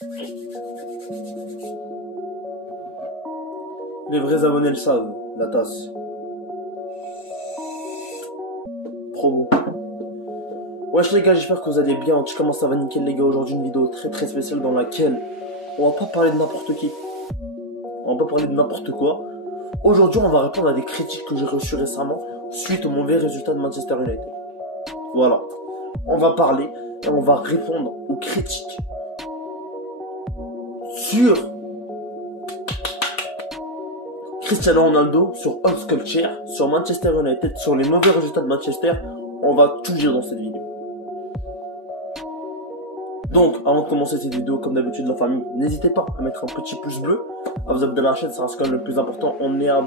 Les vrais abonnés le savent, la tasse. Promo. Wesh les gars, j'espère que vous allez bien. En tout cas, comment ça va nickel les gars. Aujourd'hui une vidéo très spéciale dans laquelle on va pas parler de n'importe qui. On va pas parler de n'importe quoi. Aujourd'hui on va répondre à des critiques que j'ai reçues récemment suite au mauvais résultat de Manchester United. Voilà. On va parler et on va répondre aux critiques sur Cristiano Ronaldo, sur Old Culture, sur Manchester United, sur les mauvais résultats de Manchester. On va tout dire dans cette vidéo. Donc, avant de commencer cette vidéo, comme d'habitude la famille, n'hésitez pas à mettre un petit pouce bleu, à vous abonner à la chaîne, ça reste quand même le plus important. On est à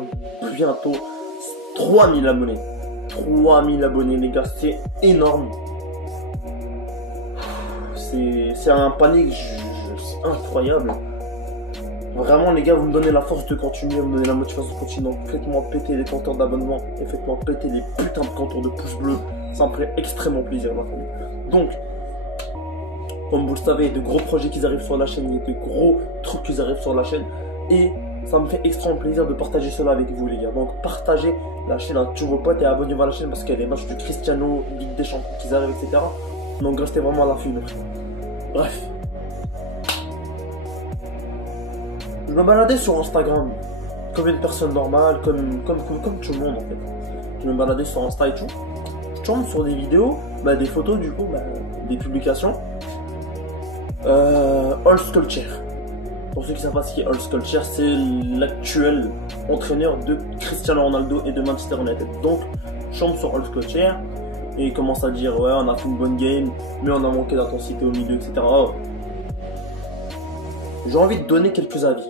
bientôt 3000 abonnés. 3000 abonnés les gars, c'est énorme. C'est un panier, c'est incroyable. Vraiment les gars, vous me donnez la force de continuer, vous me donnez la motivation de continuer. Donc faites-moi péter les compteurs d'abonnement et faites-moi péter les putains de compteurs de pouces bleus. Ça me ferait extrêmement plaisir ma famille. Donc, comme vous le savez, il y a de gros projets qui arrivent sur la chaîne, il y a de gros trucs qui arrivent sur la chaîne. Et ça me fait extrêmement plaisir de partager cela avec vous les gars. Donc partagez la chaîne à tous vos potes et abonnez-vous à la chaîne parce qu'il y a des matchs du Cristiano, Ligue des Champions qui arrivent, etc. Donc restez vraiment à l'affût. Bref. Je me baladais sur Instagram comme une personne normale, comme tout le monde en fait. Je me baladais sur Insta et tout. Je tombe sur des vidéos, des photos du coup, des publications. Old Culture. Pour ceux qui savent pas ce qu'est Old Culture, c'est l'actuel entraîneur de Cristiano Ronaldo et de Manchester United. Donc, je tombe sur Old Culture et il commence à dire ouais, on a fait une bonne game, mais on a manqué d'intensité au milieu, etc. J'ai envie de donner quelques avis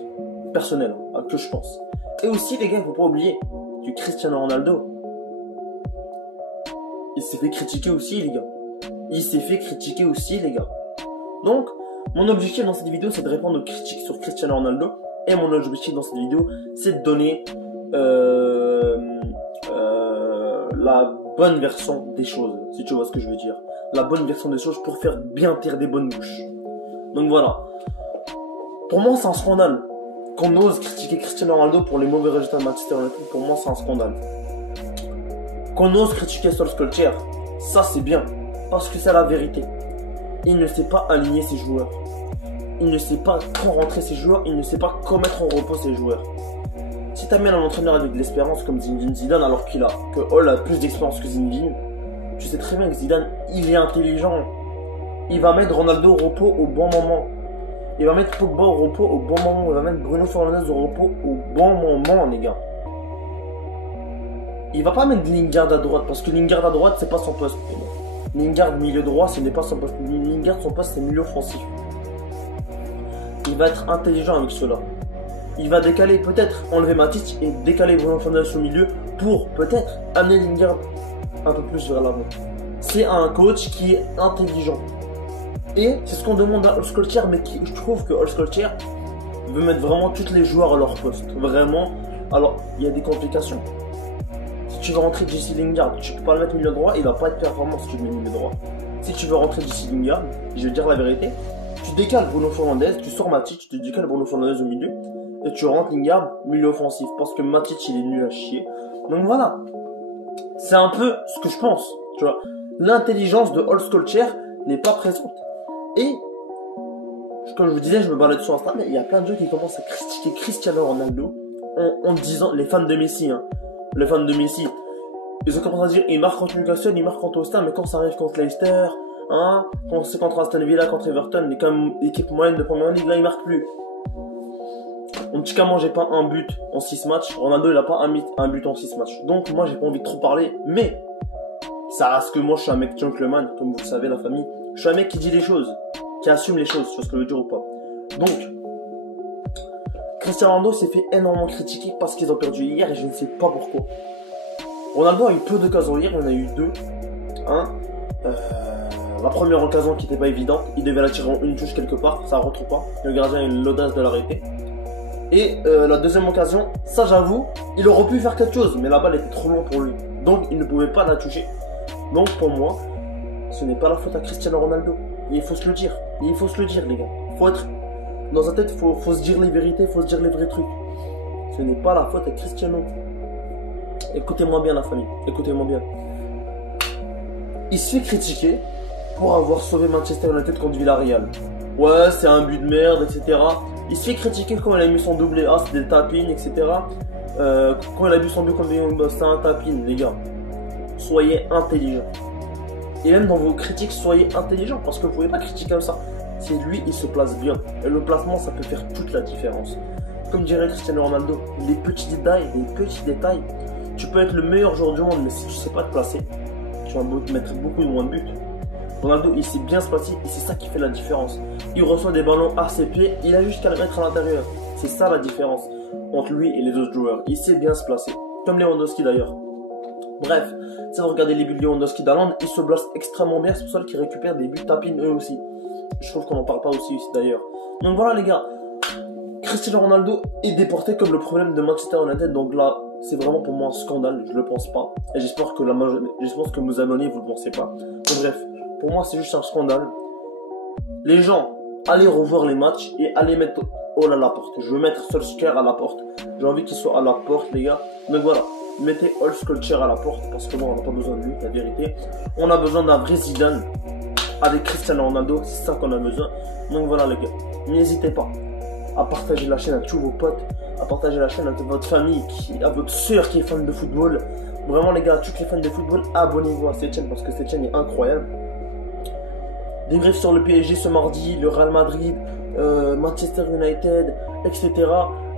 personnels à que je pense. Et aussi les gars, il faut pas oublier que Cristiano Ronaldo, il s'est fait critiquer aussi les gars. Il s'est fait critiquer aussi les gars. Donc, mon objectif dans cette vidéo, c'est de répondre aux critiques sur Cristiano Ronaldo. Et mon objectif dans cette vidéo, c'est de donner la bonne version des choses, si tu vois ce que je veux dire. La bonne version des choses pour faire bien taire des bonnes bouches. Donc voilà. Pour moi, c'est un scandale qu'on ose critiquer Cristiano Ronaldo pour les mauvais résultats de Manchester United. Pour moi, c'est un scandale. Qu'on ose critiquer Solskjaer, ça c'est bien, parce que c'est la vérité. Il ne sait pas aligner ses joueurs. Il ne sait pas quand rentrer ses joueurs. Il ne sait pas quand mettre en repos ses joueurs. Si tu amènes un entraîneur avec de l'espérance comme Zinedine Zidane, alors que Hall a plus d'expérience que Zinedine, tu sais très bien que Zidane, il est intelligent. Il va mettre Ronaldo au repos au bon moment. Il va mettre Pogba au repos au bon moment. Il va mettre Bruno Fernandes au repos au bon moment, les gars. Il va pas mettre Lingard à droite, parce que Lingard à droite, c'est pas son poste. Lingard milieu droit, ce n'est pas son poste. Lingard, son poste, c'est milieu offensif. Il va être intelligent avec cela. Il va décaler, peut-être enlever Matic et décaler Bruno Fernandes au milieu pour peut-être amener Lingard un peu plus vers l'avant. C'est un coach qui est intelligent. Et c'est ce qu'on demande à Old Culture, mais je trouve que Old Culture veut mettre vraiment tous les joueurs à leur poste. Vraiment. Alors, il y a des complications. Si tu veux rentrer Jesse Lingard, tu peux pas le mettre milieu droit, il va pas être performant si tu le mets milieu droit. Si tu veux rentrer Jesse Lingard, je vais te dire la vérité, tu décales Bruno Fernandes, tu sors Matic, tu décales Bruno Fernandes au milieu, et tu rentres Lingard milieu offensif, parce que Matic il est nul à chier. Donc voilà, c'est un peu ce que je pense, tu vois. L'intelligence de Old Culture n'est pas présente. Et, comme je vous disais, je me balade sur Instagram, mais il y a plein de gens qui commencent à critiquer Cristiano Ronaldo en disant, les fans de Messi, les fans de Messi, ils ont commencé à dire il marque contre Newcastle, il marque contre West Ham, mais quand ça arrive contre Leicester, quand c'est contre Aston Villa, contre Everton, il est quand même équipe moyenne de première ligue, là il marque plus. En tout cas, moi j'ai pas un but en 6 matchs, Ronaldo il a pas un but en 6 matchs. Donc moi j'ai pas envie de trop parler, mais ça reste que moi je suis un mec gentleman, comme vous le savez la famille. Je suis un mec qui dit les choses, qui assume les choses, tu vois ce que je veux dire ou pas. Donc, Cristiano Ronaldo s'est fait énormément critiquer parce qu'ils ont perdu hier et je ne sais pas pourquoi. Ronaldo a eu peu d'occasions hier, il en a eu 2. La première occasion qui n'était pas évidente, il devait la tirer en une touche quelque part, ça rentre pas. Le gardien a eu l'audace de l'arrêter. Et la deuxième occasion, ça j'avoue, il aurait pu faire quelque chose, mais la balle était trop loin pour lui. Donc il ne pouvait pas la toucher. Donc pour moi, ce n'est pas la faute à Cristiano Ronaldo. Et il faut se le dire. Et il faut se le dire les gars. Dans sa tête, faut se dire les vérités, faut se dire les vrais trucs. Ce n'est pas la faute à Cristiano. Écoutez-moi bien la famille, écoutez-moi bien. Il se fait critiquer pour avoir sauvé Manchester United contre Villarreal. Ouais, c'est un but de merde, etc. Il se fait critiquer quand il a mis son doublé A, c'est des tapines, etc. Quand il a vu son but contre Villarreal, c'est un tapine, les gars. Soyez intelligents. Et même dans vos critiques, soyez intelligents, parce que vous ne pouvez pas critiquer comme ça. C'est lui, il se place bien. Et le placement, ça peut faire toute la différence. Comme dirait Cristiano Ronaldo, les petits détails, tu peux être le meilleur joueur du monde, mais si tu ne sais pas te placer, tu vas mettre beaucoup de moins de buts. Ronaldo, il sait bien se placer et c'est ça qui fait la différence. Il reçoit des ballons à ses pieds, il a juste qu'à le mettre à l'intérieur. C'est ça la différence entre lui et les autres joueurs. Il sait bien se placer, comme Lewandowski d'ailleurs. Bref, si vous regardez les buts de Lewandowski d'Haaland, il se place extrêmement bien, c'est pour ça qu'il récupère des buts tapines eux aussi. Je trouve qu'on n'en parle pas aussi ici d'ailleurs. Donc voilà les gars, Cristiano Ronaldo est déporté comme le problème de Manchester United, donc là, c'est vraiment pour moi un scandale, je le pense pas. Et j'espère que vous abonnez, vous le pensez pas. Donc bref, pour moi c'est juste un scandale. Les gens, allez revoir les matchs et allez mettre Hall à la porte. Je veux mettre Solskjaer à la porte. J'ai envie qu'il soit à la porte les gars. Donc voilà, mettez Solskjaer à la porte parce que moi on n'a pas besoin de lui, la vérité. On a besoin d'un vrai Zidane avec Cristiano Ronaldo, c'est ça qu'on a besoin. Donc voilà les gars, n'hésitez pas à partager la chaîne à tous vos potes, à partager la chaîne à toute votre famille, à votre soeur qui est fan de football. Vraiment les gars, tous les fans de football, abonnez-vous à cette chaîne parce que cette chaîne est incroyable. Débrief sur le PSG ce mardi, le Real Madrid, Manchester United, etc.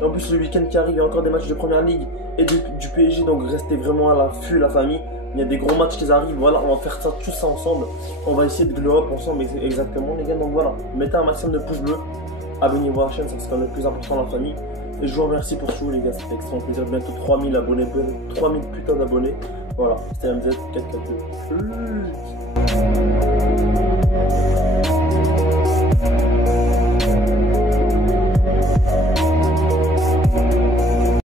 Et en plus le week-end qui arrive, il y a encore des matchs de Première Ligue et du PSG, donc restez vraiment à l'affût la famille. Il y a des gros matchs qui arrivent, voilà, on va faire ça tous ça ensemble. On va essayer de glow up ensemble exactement les gars, donc voilà. Mettez un maximum de pouces bleus. Abonnez-vous à la chaîne, ça sera le plus important dans la famille. Et je vous remercie pour tout les gars, c'était extrêmement plaisir. Bientôt 3000 abonnés, 3000 putains d'abonnés. Voilà, c'était MZ442.